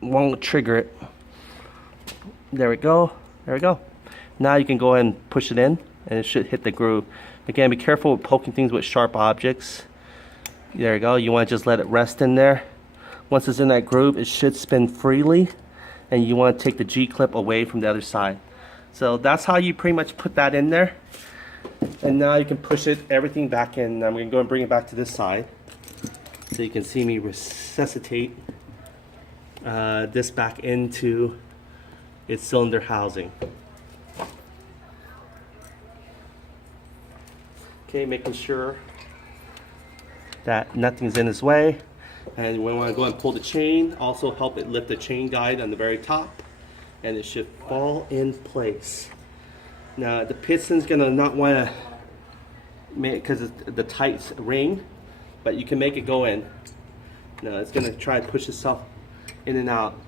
Won't trigger it. There we go. There we go. Now you can go ahead and push it in and it should hit the groove. Again, be careful with poking things with sharp objects. There you go. You want to just let it rest in there. Once it's in that groove, it should spin freely, and you want to take the G-clip away from the other side. So that's how you pretty much put that in there. And now you can push everything back in. I'm going to go and bring it back to this side so you can see me resuscitate this back into its cylinder housing. Okay, making sure that nothing's in its way. And we want to go and pull the chain, also help it lift the chain guide on the very top, and it should fall in place. Now the piston's gonna not want to make, because it's the tight ring, but you can make it go in. Now it's gonna try to push itself in and out.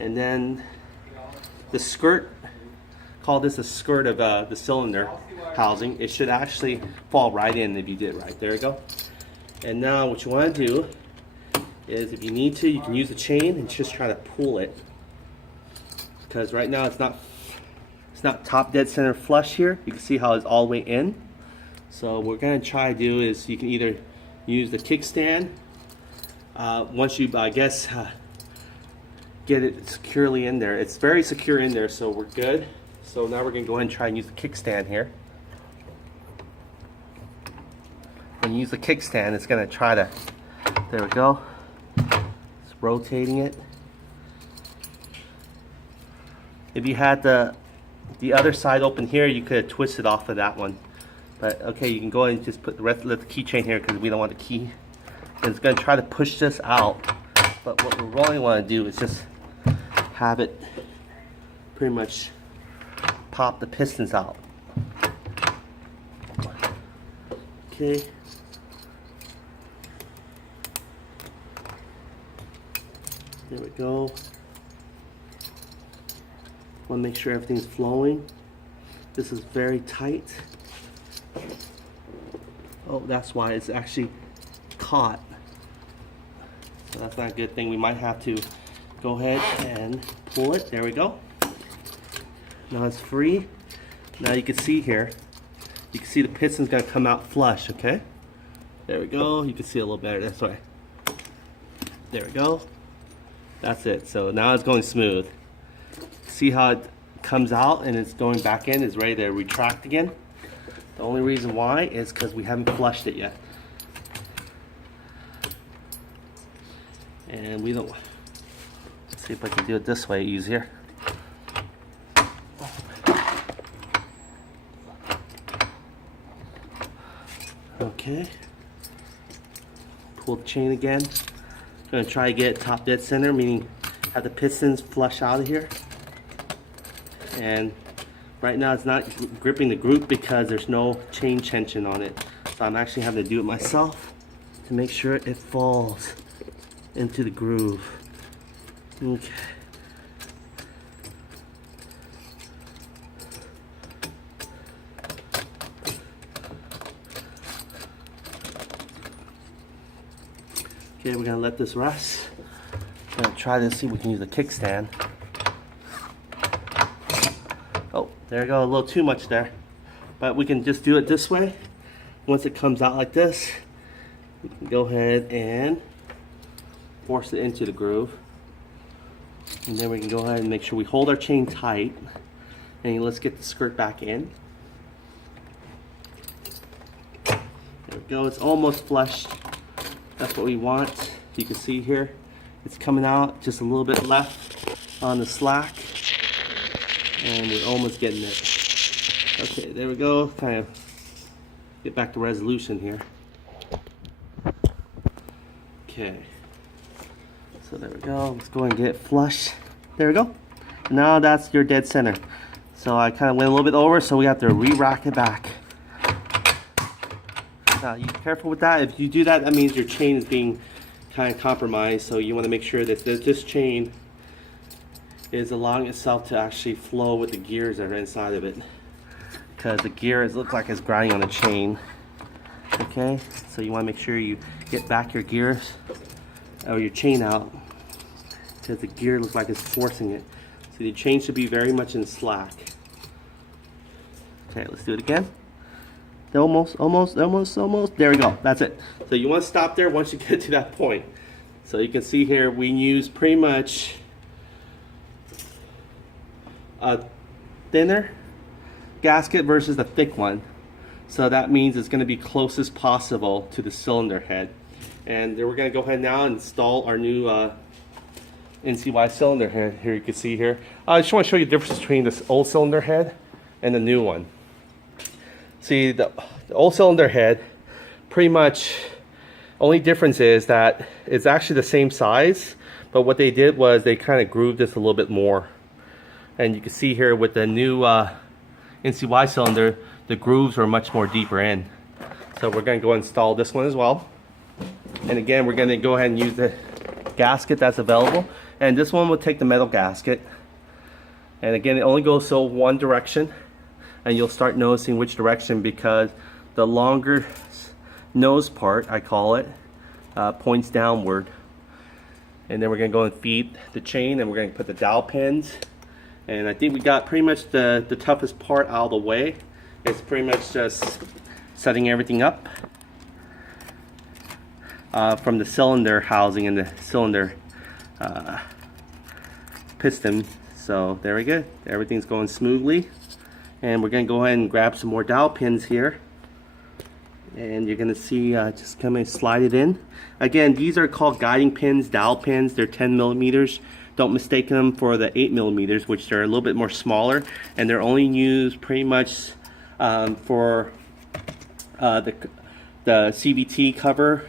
And then the skirt, call this a skirt of the cylinder housing, it should actually fall right in if you did it right. There you go. And now what you want to do is, if you need to, you can use the chain and just try to pull it, because right now it's not top dead center flush here. You can see how it's all the way in. So what we're going to try to do is, you can either use the kickstand once you get it securely in there. It's very secure in there, so we're good. So now we're going to go ahead and try and use the kickstand here. When you use the kickstand, it's going to try to, there we go, it's rotating it. If you had the other side open here, you could have twisted off of that one. But okay, you can go ahead and just put the rest of the keychain here, because we don't want the key. And it's going to try to push this out. But what we really want to do is just have it pretty much pop the pistons out. Okay. There we go. Want to make sure everything's flowing. This is very tight. Oh, that's why it's actually caught. So that's not a good thing. We might have to go ahead and pull it. There we go. Now it's free. Now you can see here, you can see the piston's gonna come out flush, okay? There we go. You can see a little better this way. There we go. That's it. So now it's going smooth. See how it comes out and it's going back in, it's ready to retract again. The only reason why is because we haven't flushed it yet. And we don't, let's see if I can do it this way easier. Okay. Pull the chain again. I'm gonna try to get it top dead center, meaning have the pistons flush out of here. And right now it's not gripping the group because there's no chain tension on it. So I'm actually having to do it myself to make sure it falls into the groove. Okay. Okay, we're gonna let this rest. I'm gonna try to see if we can use a kickstand. Oh, there we go, a little too much there. But we can just do it this way. Once it comes out like this, we can go ahead and force it into the groove. And then we can go ahead and make sure we hold our chain tight. And let's get the skirt back in. There we go, it's almost flush. That's what we want. You can see here, it's coming out just a little bit left on the slack. And we're almost getting it. Okay, there we go. Kind of get back to resolution here. Okay. So there we go. Let's go and get it flush. There we go. Now that's your dead center. So I kind of went a little bit over, so we have to re-rack it back. Now, you be careful with that. If you do that, that means your chain is being kind of compromised. So you want to make sure that this chain is allowing itself to actually flow with the gears that are inside of it. Because the gears look like it's grinding on the chain. Okay, so you want to make sure you get back your gears or your chain out because the gear looks like it's forcing it. So the chain should be very much in slack. Okay, let's do it again. Almost. There we go. That's it. So you want to stop there once you get to that point. So you can see here we use pretty much a thinner gasket versus a thick one. So that means it's going to be closest possible to the cylinder head. And then we're going to go ahead now and install our new NCY cylinder head. Here you can see here. I just want to show you the difference between this old cylinder head and the new one. See, the old cylinder head, pretty much only difference is that it's actually the same size, but what they did was they kind of grooved this a little bit more. And you can see here with the new NCY cylinder, the grooves are much more deeper in. So we're going to go install this one as well. And again, we're going to go ahead and use the gasket that's available. And this one will take the metal gasket. And again, it only goes so one direction. And you'll start noticing which direction because the longer nose part, I call it, points downward. And then we're going to go and feed the chain, and we're going to put the dowel pins. And I think we got pretty much the toughest part out of the way. It's pretty much just setting everything up from the cylinder housing and the cylinder piston. So there we go. Everything's going smoothly. And we're going to go ahead and grab some more dowel pins here. And you're going to see just come and slide it in. Again, these are called guiding pins, dowel pins. They're 10 millimeters. Don't mistake them for the 8 millimeters, which are a little bit more smaller. And they're only used pretty much for the CVT cover,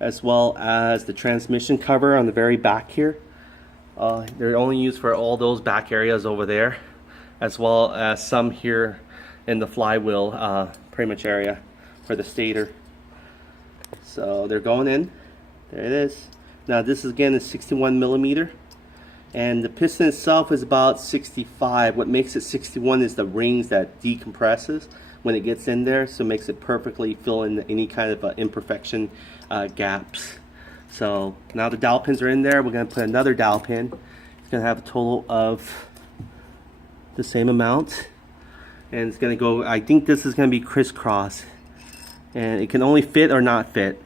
as well as the transmission cover on the very back here. They're only used for all those back areas over there, as well as some here in the flywheel pretty much area for the stator. So they're going in. There it is. Now this is again a 61 millimeter, and the piston itself is about 65. What makes it 61 is the rings that decompresses when it gets in there, so it makes it perfectly fill in any kind of imperfection gaps. So now the dowel pins are in there. We're going to put another dowel pin. It's going to have a total of the same amount, and it's going to go, I think this is going to be crisscross, and it can only fit or not fit.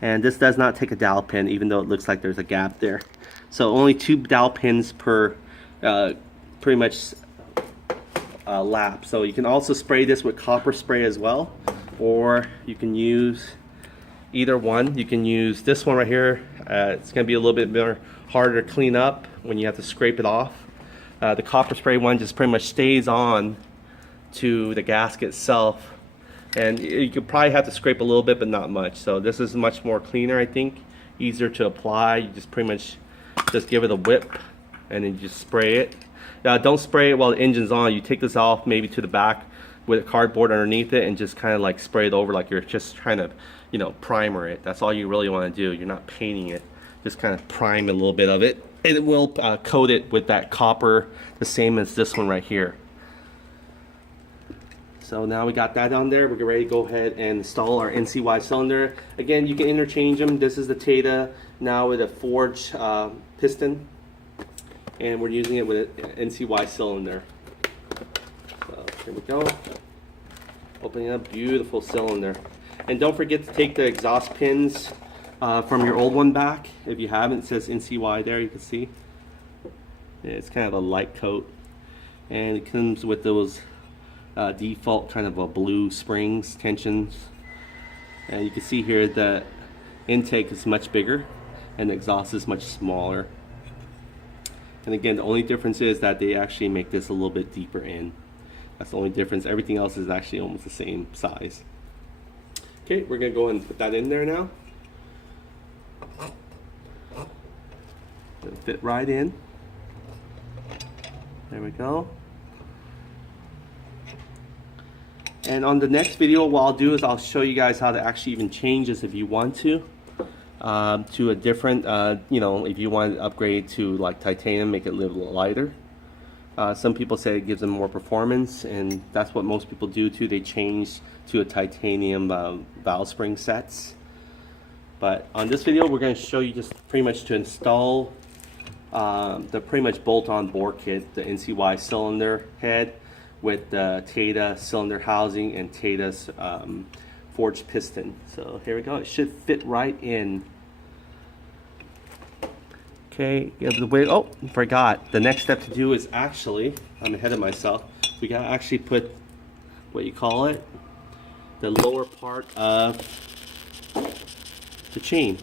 And this does not take a dowel pin, even though it looks like there's a gap there. So only 2 dowel pins per pretty much lap. So you can also spray this with copper spray as well, or you can use either one. You can use this one right here. It's going to be a little bit more harder to clean up when you have to scrape it off. The copper spray one just pretty much stays on to the gasket itself, and you could probably have to scrape a little bit, but not much. So this is much more cleaner, I think, easier to apply. You just pretty much just give it a whip and then you just spray it. Don't spray it while the engine's on. You take this off maybe to the back with a cardboard underneath it and just kind of like spray it over like you're just trying to, you know, primer it. That's all you really want to do. You're not painting it, just kind of prime a little bit of it. And it will coat it with that copper, the same as this one right here. So now we got that on there. We're ready to go ahead and install our NCY cylinder. Again, you can interchange them. This is the Taida now with a forged piston, and we're using it with an NCY cylinder. So here we go. Opening up, beautiful cylinder. And don't forget to take the exhaust pins from your old one back. If you haven't, it says NCY there, you can see. It's kind of a light coat, and it comes with those default kind of a blue springs tensions. And you can see here that intake is much bigger and the exhaust is much smaller. And again, the only difference is that they actually make this a little bit deeper in. That's the only difference. Everything else is actually almost the same size. Okay, we're gonna go ahead and put that in there now. It'll fit right in. There we go. And on the next video, what I'll do is I'll show you guys how to actually even change this if you want to a different, you know, if you want to upgrade to like titanium, make it a little lighter. Some people say it gives them more performance, and that's what most people do too. They change to a titanium valve spring sets. But on this video, we're going to show you just pretty much to install the pretty much bolt-on bore kit, the NCY cylinder head with the Taida cylinder housing and Taida's forged piston. So here we go. It should fit right in. Okay, give the way. Oh, forgot. The next step to do is actually, I'm ahead of myself. We gotta actually put what you call it, the lower part of the chain.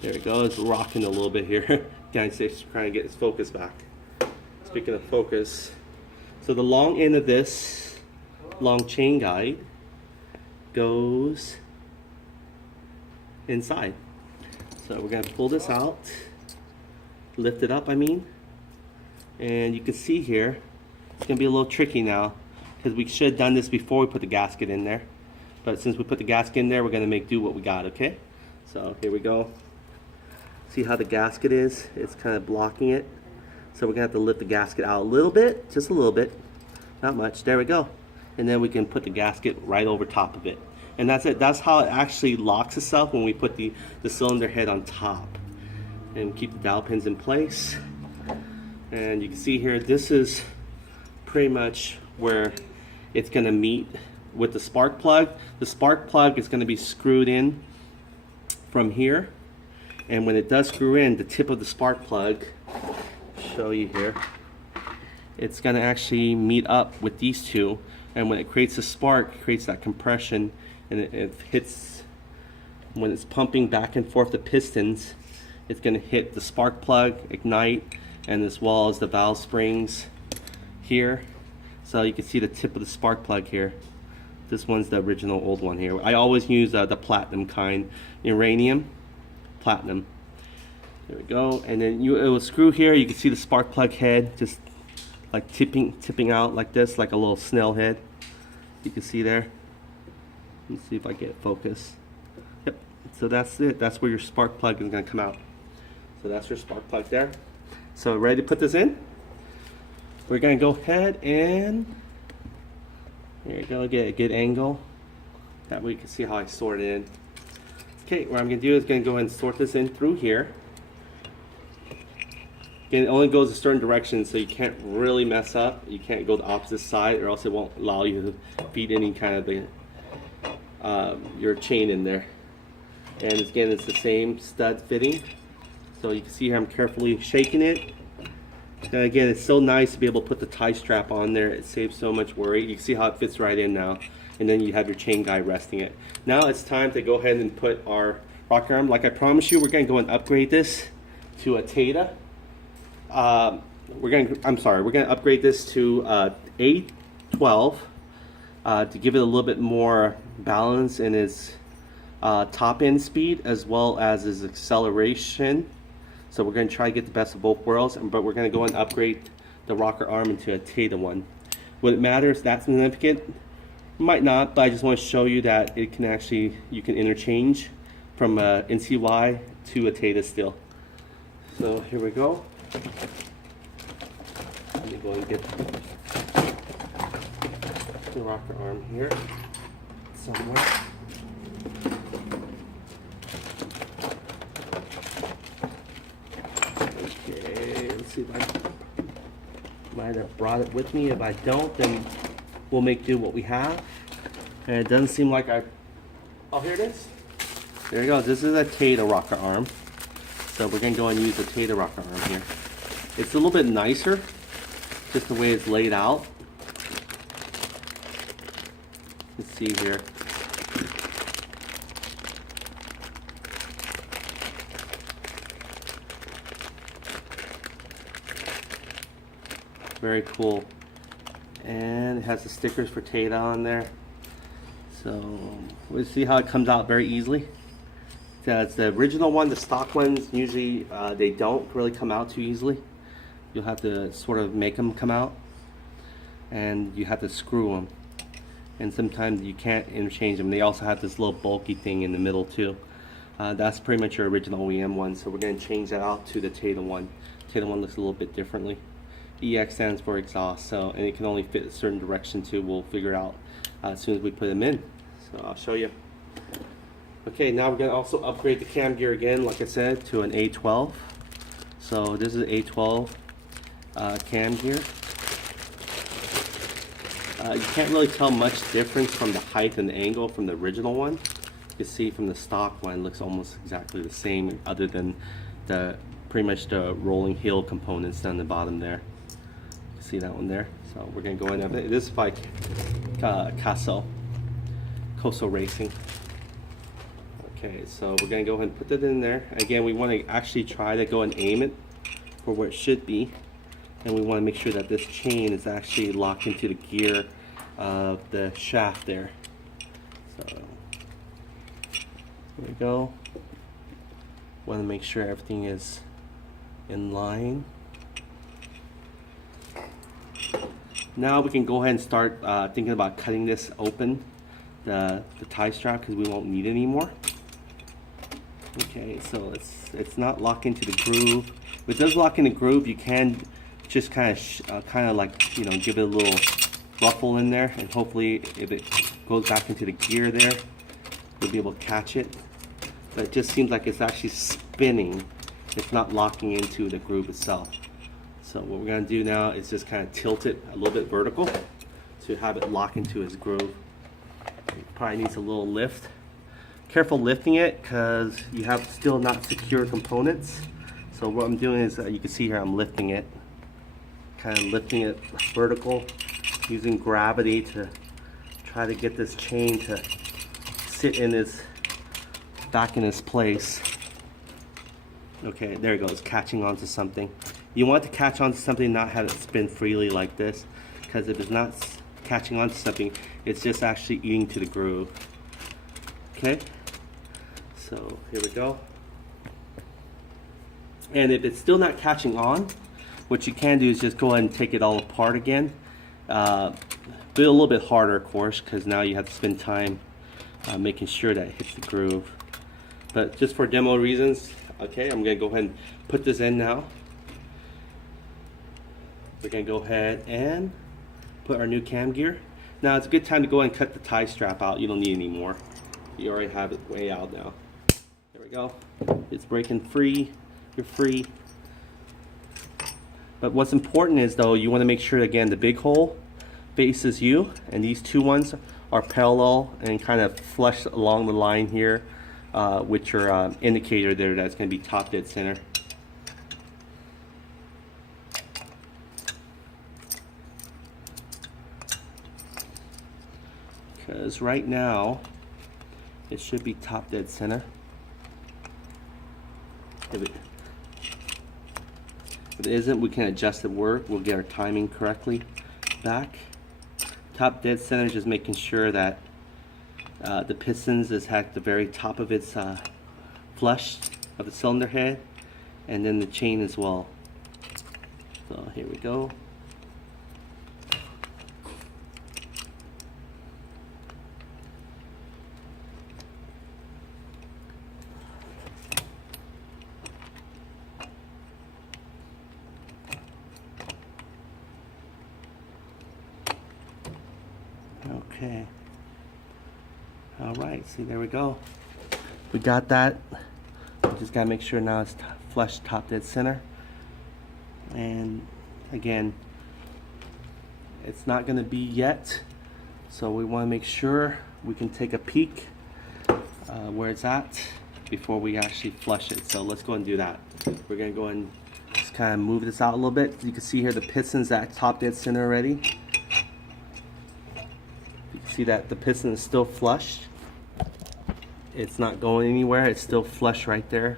There we go. It's rocking a little bit here. Guys, trying to get his focus back. Speaking of focus, so the long end of this long chain guide goes inside. So we're gonna pull this out, lift it up, I mean, and you can see here it's gonna be a little tricky now because we should have done this before we put the gasket in there, but since we put the gasket in there, we're gonna make do what we got. Okay, so here we go. See how the gasket is? It's kind of blocking it, so we're gonna have to lift the gasket out a little bit, just a little bit, not much. There we go, and then we can put the gasket right over top of it, and that's it. That's how it actually locks itself when we put the cylinder head on top. And keep the dowel pins in place. And you can see here, this is pretty much where it's gonna meet with the spark plug. The spark plug is gonna be screwed in from here. And when it does screw in, the tip of the spark plug, show you here, it's gonna actually meet up with these two. And when it creates a spark, it creates that compression, and it hits, when it's pumping back and forth the pistons, it's going to hit the spark plug, ignite, and as well as the valve springs here. So you can see the tip of the spark plug here. This one's the original old one here. I always use the platinum kind, uranium, platinum. There we go. And then it will screw here. You can see the spark plug head just like tipping out like this, like a little snail head. You can see there. Let's see if I get focus. Yep. So that's it. That's where your spark plug is going to come out. So that's your spark plug there. So ready to put this in? We're going to go ahead and there you go, get a good angle. That way you can see how I sort it in. Okay, what I'm going to do is going to go ahead and sort this in through here. Again, it only goes a certain direction, so you can't really mess up. You can't go the opposite side, or else it won't allow you to feed any kind of your chain in there. And again, it's the same stud fitting. So you can see here I'm carefully shaking it. And again, it's so nice to be able to put the tie strap on there. It saves so much worry. You can see how it fits right in now. And then you have your chain guide resting it. Now it's time to go ahead and put our rocker arm. Like I promised you, we're going to go and upgrade this to a Taida. We're going to upgrade this to A12 to give it a little bit more balance in its top end speed as well as its acceleration. So we're going to try to get the best of both worlds, but we're going to go and upgrade the rocker arm into a Taida one. Would it matter if that's significant? Might not, but I just want to show you that it can actually, you can interchange from a NCY to a Taida still. So here we go. Let me go and get the rocker arm here somewhere. Okay, let's see if I might have brought it with me. If I don't, then we'll make do what we have. And it doesn't seem like oh, here it is. There you go. This is a Taida rocker arm. So we're going to go and use the Taida rocker arm here. It's a little bit nicer, just the way it's laid out. Let's see here. Very cool. And it has the stickers for Taida on there. So we'll see how it comes out very easily. That's the original one. The stock ones usually they don't really come out too easily. You'll have to sort of make them come out, and you have to screw them. And sometimes you can't interchange them. They also have this little bulky thing in the middle too. That's pretty much your original OEM one. So we're going to change that out to the Taida one. Taida one looks a little bit differently. EX stands for exhaust, so, and it can only fit a certain direction too. We'll figure it out as soon as we put them in. So I'll show you. Okay, now we're going to also upgrade the cam gear again, like I said, to an A12. So this is A12 cam gear. You can't really tell much difference from the height and the angle from the original one. You can see from the stock one, it looks almost exactly the same, other than the pretty much the rolling heel components down the bottom there. You can see that one there. So we're gonna go in. This is by Coso Racing. Okay, so we're gonna go ahead and put that in there. Again, we want to actually try to go and aim it for where it should be, and we want to make sure that this chain is actually locked into the gear of the shaft there. So there we go. Want to make sure everything is in line. Now we can go ahead and start thinking about cutting this open, the tie strap, because we won't need it anymore. Okay, so it's not locked into the groove. If it does lock in the groove, you can just kind of like, you know, give it a little ruffle in there, and hopefully if it goes back into the gear there, you'll be able to catch it. But it just seems like it's actually spinning. It's not locking into the groove itself. So what we're going to do now is just kind of tilt it a little bit vertical to have it lock into its groove. It probably needs a little lift. Careful lifting it, because you have still not secure components. So what I'm doing is, you can see here, I'm lifting it, kind of lifting it vertical, using gravity to try to get this chain to sit in its back in its place. Okay, there it goes, catching onto something. You want to catch onto something, not have it spin freely like this, because if it's not catching onto something, it's just actually eating to the groove. Okay, so here we go. And if it's still not catching on, what you can do is just go ahead and take it all apart again. But a little bit harder, of course, because now you have to spend time making sure that it hits the groove. But just for demo reasons, okay, I'm going to go ahead and put this in now. We're going to go ahead and put our new cam gear. Now it's a good time to go ahead and cut the tie strap out. You don't need any more. You already have it way out now. There we go. It's breaking free. You're free. But what's important is, though, you want to make sure, again, the big hole faces you, and these two ones are parallel and kind of flush along the line here, with your indicator there that's going to be top dead center. Because right now it should be top dead center. If it isn't, we can adjust the work. We'll get our timing correctly back. Top dead center is just making sure that the pistons is at the very top of its flush of the cylinder head, and then the chain as well. So here we go. Okay. All right, see, there we go. We got that. We just gotta make sure now it's flush top dead center. And again, it's not gonna be yet, so we wanna make sure we can take a peek where it's at before we actually flush it. So let's go and do that. We're gonna go and just kind of move this out a little bit. You can see here the piston's at top dead center already. See that the piston is still flush. It's not going anywhere. It's still flush right there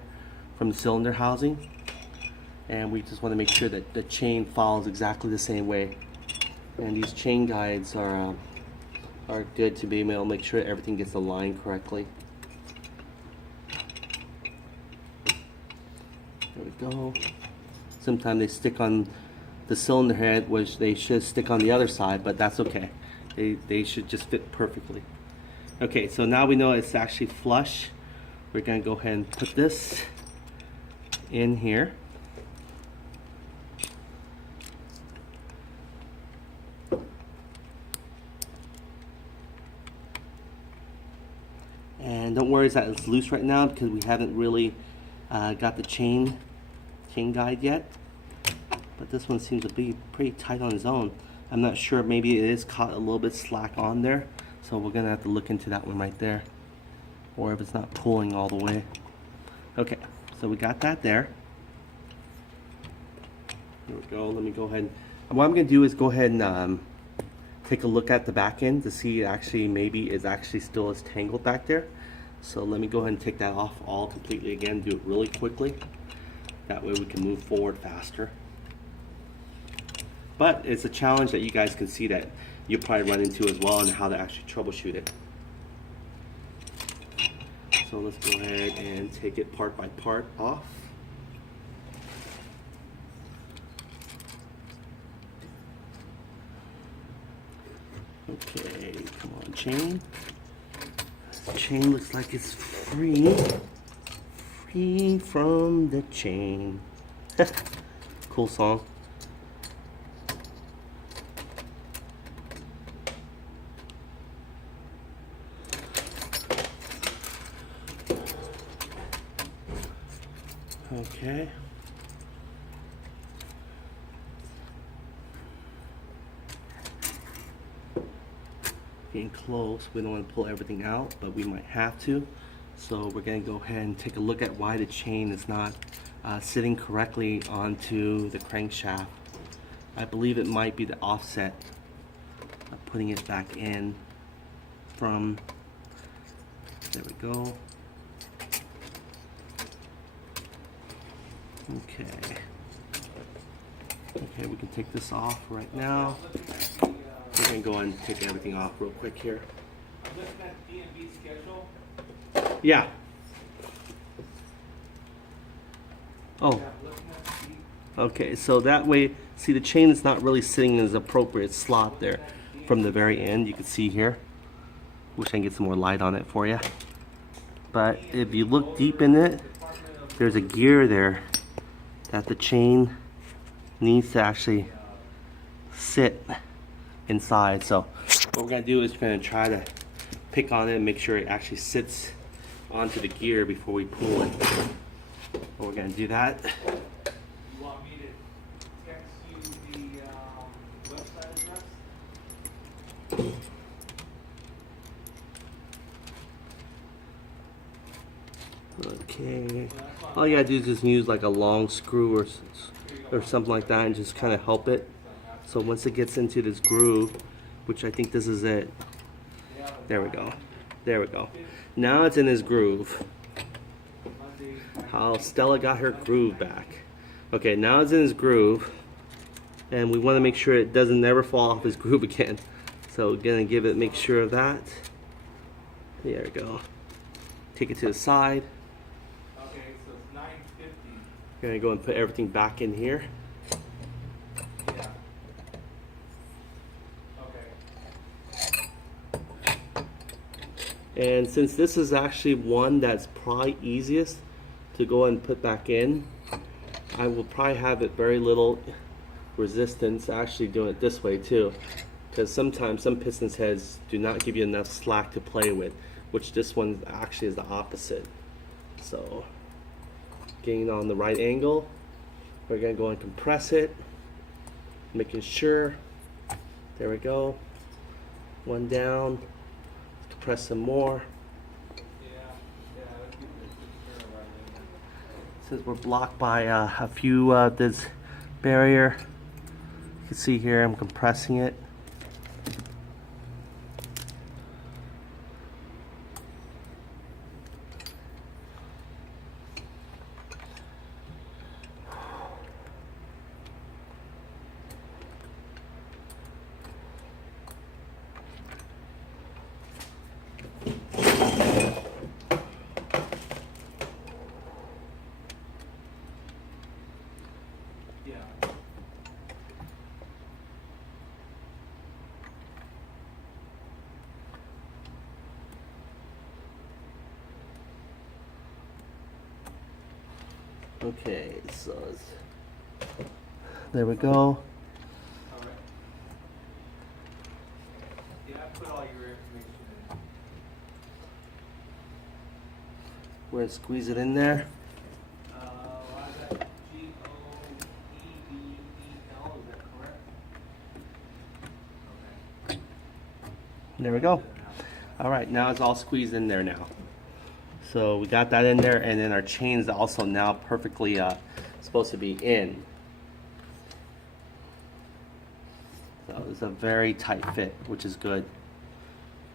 from the cylinder housing. And we just want to make sure that the chain follows exactly the same way. And these chain guides are good to be able to make sure everything gets aligned correctly. There we go. Sometimes they stick on the cylinder head, which they should stick on the other side, but that's okay. They should just fit perfectly. Okay, so now we know it's actually flush. We're going to go ahead and put this in here. And don't worry that it's loose right now, because we haven't really got the chain chain guide yet, but this one seems to be pretty tight on its own. I'm not sure, maybe it is caught a little bit slack on there, so we're gonna have to look into that one right there, or if it's not pulling all the way. Okay, so we got that there. There we go. Let me go ahead. What I'm going to do is go ahead and take a look at the back end to see actually maybe it's actually still as tangled back there. So let me go ahead and take that off all completely again. Do it really quickly. That way we can move forward faster. But it's a challenge that you guys can see that you'll probably run into as well, and how to actually troubleshoot it. So let's go ahead and take it part by part off. Okay, come on, chain. This chain looks like it's free. Free from the chain. Cool song. Okay. Getting close. We don't want to pull everything out, but we might have to. So we're going to go ahead and take a look at why the chain is not sitting correctly onto the crankshaft. I believe it might be the offset of putting it back in from, there we go. Okay. Okay, we can take this off right now. We're going to go and take everything off real quick here. I'm looking at D&B schedule. Yeah. Oh. Okay, so that way, see, the chain is not really sitting in its appropriate slot there from the very end. You can see here. Wish I can get some more light on it for you. But if you look deep in it, there's a gear there that the chain needs to actually sit inside. So what we're going to do is we're going to try to pick on it and make sure it actually sits onto the gear before we pull it. We're going to do that. You want me to text you the website address? Okay. All you gotta do is just use like a long screw or something like that, and just kind of help it. So once it gets into this groove, which I think this is it. There we go. There we go. Now it's in this groove. How Stella got her groove back. Okay, now it's in his groove, and we want to make sure it doesn't never fall off his groove again. So we're gonna make sure of that. There we go. Take it to the side. Okay, so it's 950. We're gonna go and put everything back in here. Yeah. Okay. And since this is actually one that's probably easiest to go and put back in, I will probably have it very little resistance actually doing it this way too, because sometimes some piston heads do not give you enough slack to play with, which this one actually is the opposite. So getting on the right angle, we're going to go and compress it, making sure. There we go. One down. Compress some more. Since we're blocked by a few this barrier, you can see here I'm compressing it. Okay, so there we go. All right. Yeah, I put all your information in. We're gonna squeeze it in there. I got GY6 There we go. All right, now it's all squeezed in there now. So we got that in there, and then our chain is also now perfectly supposed to be in. So it's a very tight fit, which is good.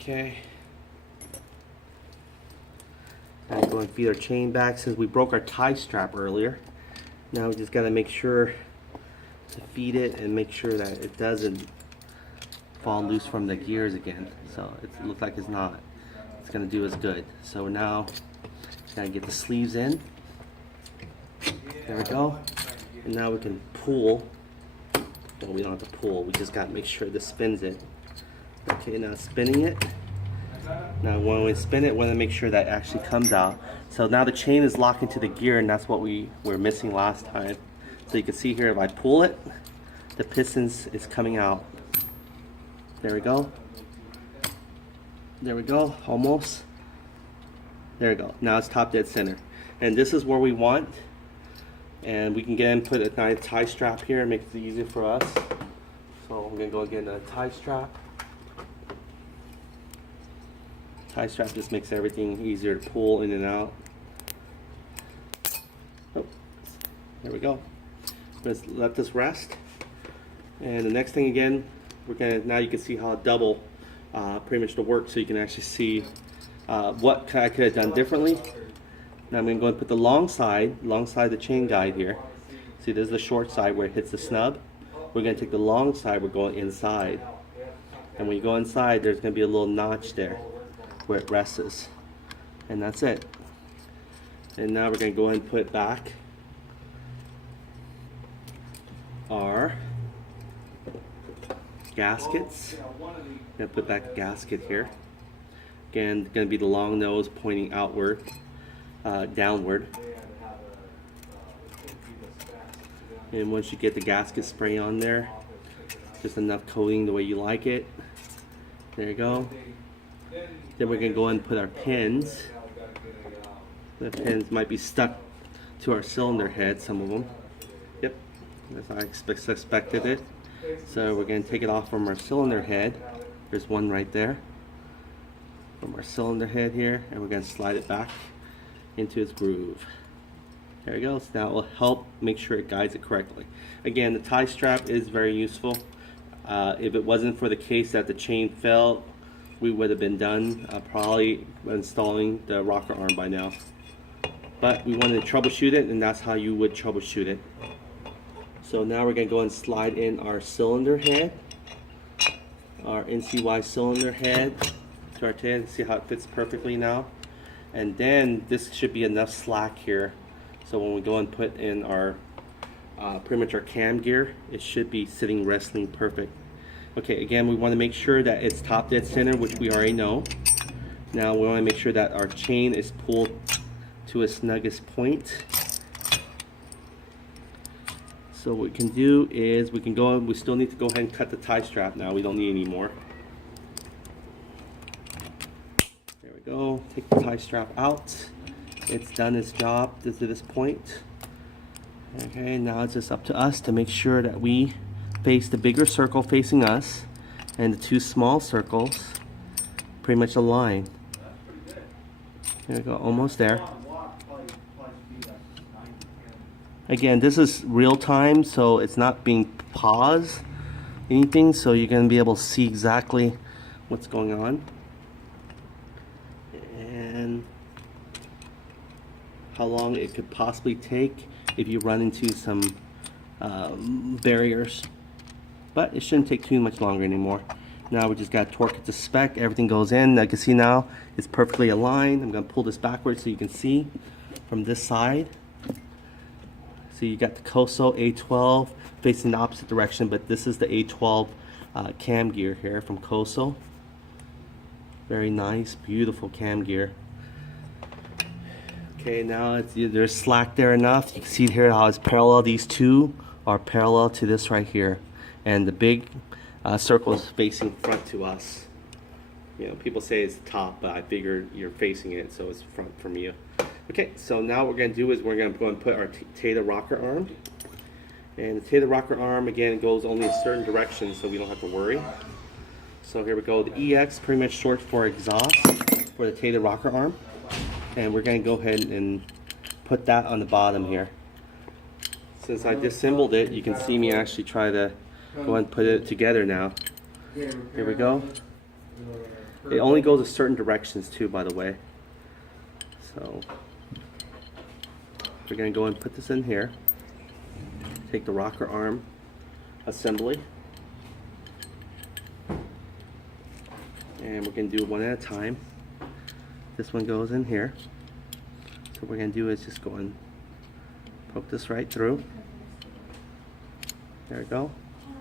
Okay. Now go and feed our chain back since we broke our tie strap earlier. Now we just got to make sure to feed it and make sure that it doesn't fall loose from the gears again. So it looks like it's not. It's going to do as good. So now gotta get the sleeves in. There we go. And now we can pull. Well, we don't have to pull. We just got to make sure this spins it. Okay, now spinning it. Now when we spin it, we want to make sure that actually comes out. So now the chain is locked into the gear, and that's what we were missing last time. So you can see here, if I pull it, the pistons is coming out. There we go. There we go, almost. There we go. Now it's top dead center. And this is where we want. And we can again put a nice tie strap here and make it easier for us. So I'm gonna go get a tie strap. Tie strap just makes everything easier to pull in and out. Oh, there we go. Let's let this rest. And the next thing again, we're gonna, now you can see how double pretty much to work, so you can actually see what I could have done differently. Now I'm gonna go and put the long side the chain guide here. See, there's the short side where it hits the snub. We're gonna take the long side, we're going inside. And when you go inside, there's gonna be a little notch there where it rests. And that's it. And now we're gonna go ahead and put back our gaskets. I'm gonna put back the gasket here. Again, gonna be the long nose pointing outward, downward. And once you get the gasket spray on there, just enough coating the way you like it. There you go. Then we're gonna go ahead and put our pins. The pins might be stuck to our cylinder head, some of them. Yep, as I suspected it. So we're going to take it off from our cylinder head. There's one right there from our cylinder head here, and we're going to slide it back into its groove. There it goes. Now it will help make sure it guides it correctly. Again, the tie strap is very useful. If it wasn't for the case that the chain fell, we would have been done probably installing the rocker arm by now. But we wanted to troubleshoot it, and that's how you would troubleshoot it. So now we're going to go and slide in our cylinder head, our NCY cylinder head to our tin. See how it fits perfectly now. And then this should be enough slack here. So when we go and put in our pretty much our cam gear, it should be sitting wrestling perfect. Okay, again, we want to make sure that it's top dead center, which we already know. Now we want to make sure that our chain is pulled to its snuggest point. So what we can do is we can go, we still need to go ahead and cut the tie strap now. We don't need any more. There we go. Take the tie strap out. It's done its job to this point. Okay, now it's just up to us to make sure that we face the bigger circle facing us and the two small circles pretty much align. There we go, almost there. Again, this is real time, so it's not being paused anything, so you're going to be able to see exactly what's going on and how long it could possibly take if you run into some barriers. But it shouldn't take too much longer anymore. Now we just got to torque it to spec. Everything goes in. I can see now it's perfectly aligned. I'm going to pull this backwards so you can see from this side. So you got the Koso A12 facing the opposite direction, but this is the A12 cam gear here from Koso. Very nice, beautiful cam gear. Okay, now there's slack there enough. You can see here how it's parallel. These two are parallel to this right here. And the big circle is facing front to us. You know, people say it's the top, but I figured you're facing it, so it's front from you. Okay, so now what we're going to do is we're going to go and put our Taida rocker arm. And the Taida rocker arm, again, goes only a certain direction, so we don't have to worry. So here we go. The EX pretty much short for exhaust for the Taida rocker arm. And we're going to go ahead and put that on the bottom here. Since I disassembled it, you can see me actually try to go and put it together now. Here we go. It only goes a certain directions too, by the way. So we're going to go and put this in here. Take the rocker arm assembly. And we're going to do it one at a time. This one goes in here. So what we're going to do is just go and poke this right through. There we go.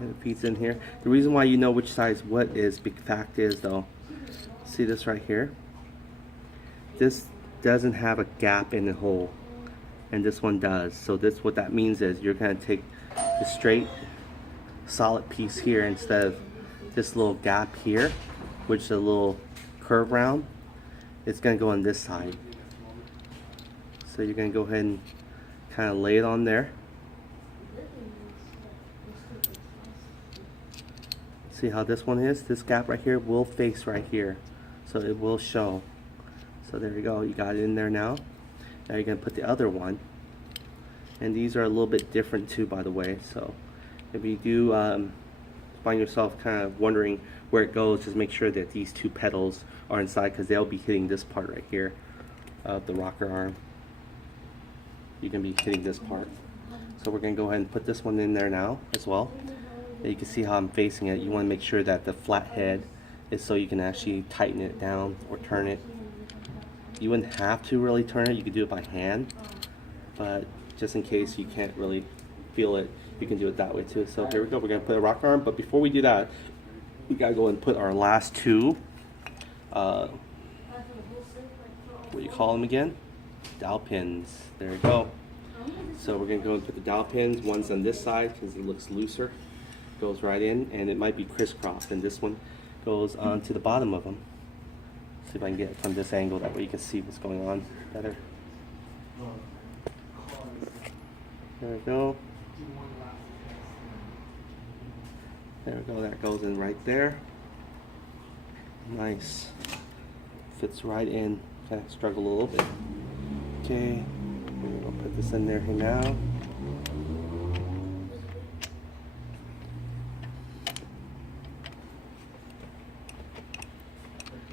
And it feeds in here. The reason why you know which size what is, big fact is though, see this right here? This doesn't have a gap in the hole, and this one does. So this, what that means is you're going to take the straight solid piece here instead of this little gap here, which is a little curve round. It's going to go on this side. So you're going to go ahead and kind of lay it on there. See how this one is? This gap right here will face right here, so it will show. So there you go, you got it in there now. Now you're going to put the other one, and these are a little bit different too, by the way. So if you do find yourself kind of wondering where it goes, just make sure that these two pedals are inside, because they'll be hitting this part right here of the rocker arm. You can be hitting this part. So we're going to go ahead and put this one in there now as well. You can see how I'm facing it. You want to make sure that the flat head is so you can actually tighten it down or turn it. You wouldn't have to really turn it, you could do it by hand, but just in case you can't really feel it, you can do it that way too. So here we go, we're going to put a rocker arm, but before we do that, we got to go and put our last two, what do you call them again? Dowel pins. There you go. So we're going to go and put the dowel pins. One's on this side because it looks looser. Goes right in, and it might be crisscrossed, and this one goes onto the bottom of them. See if I can get it from this angle, that way you can see what's going on better. There we go. There we go, that goes in right there. Nice. Fits right in. Kind of struggle a little bit. Okay, we'll put this in there here now.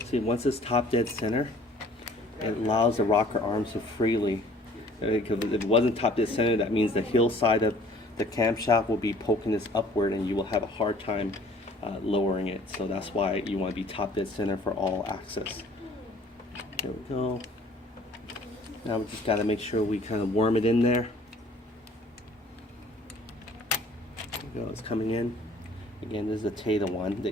See, once it's top dead center, it allows the rocker arms to freely. If it wasn't top dead center, that means the heel side of the camshaft will be poking this upward, and you will have a hard time lowering it. So that's why you want to be top dead center for all access. There we go. Now we just got to make sure we kind of worm it in there. There we go, it's coming in. Again, this is a Taida one.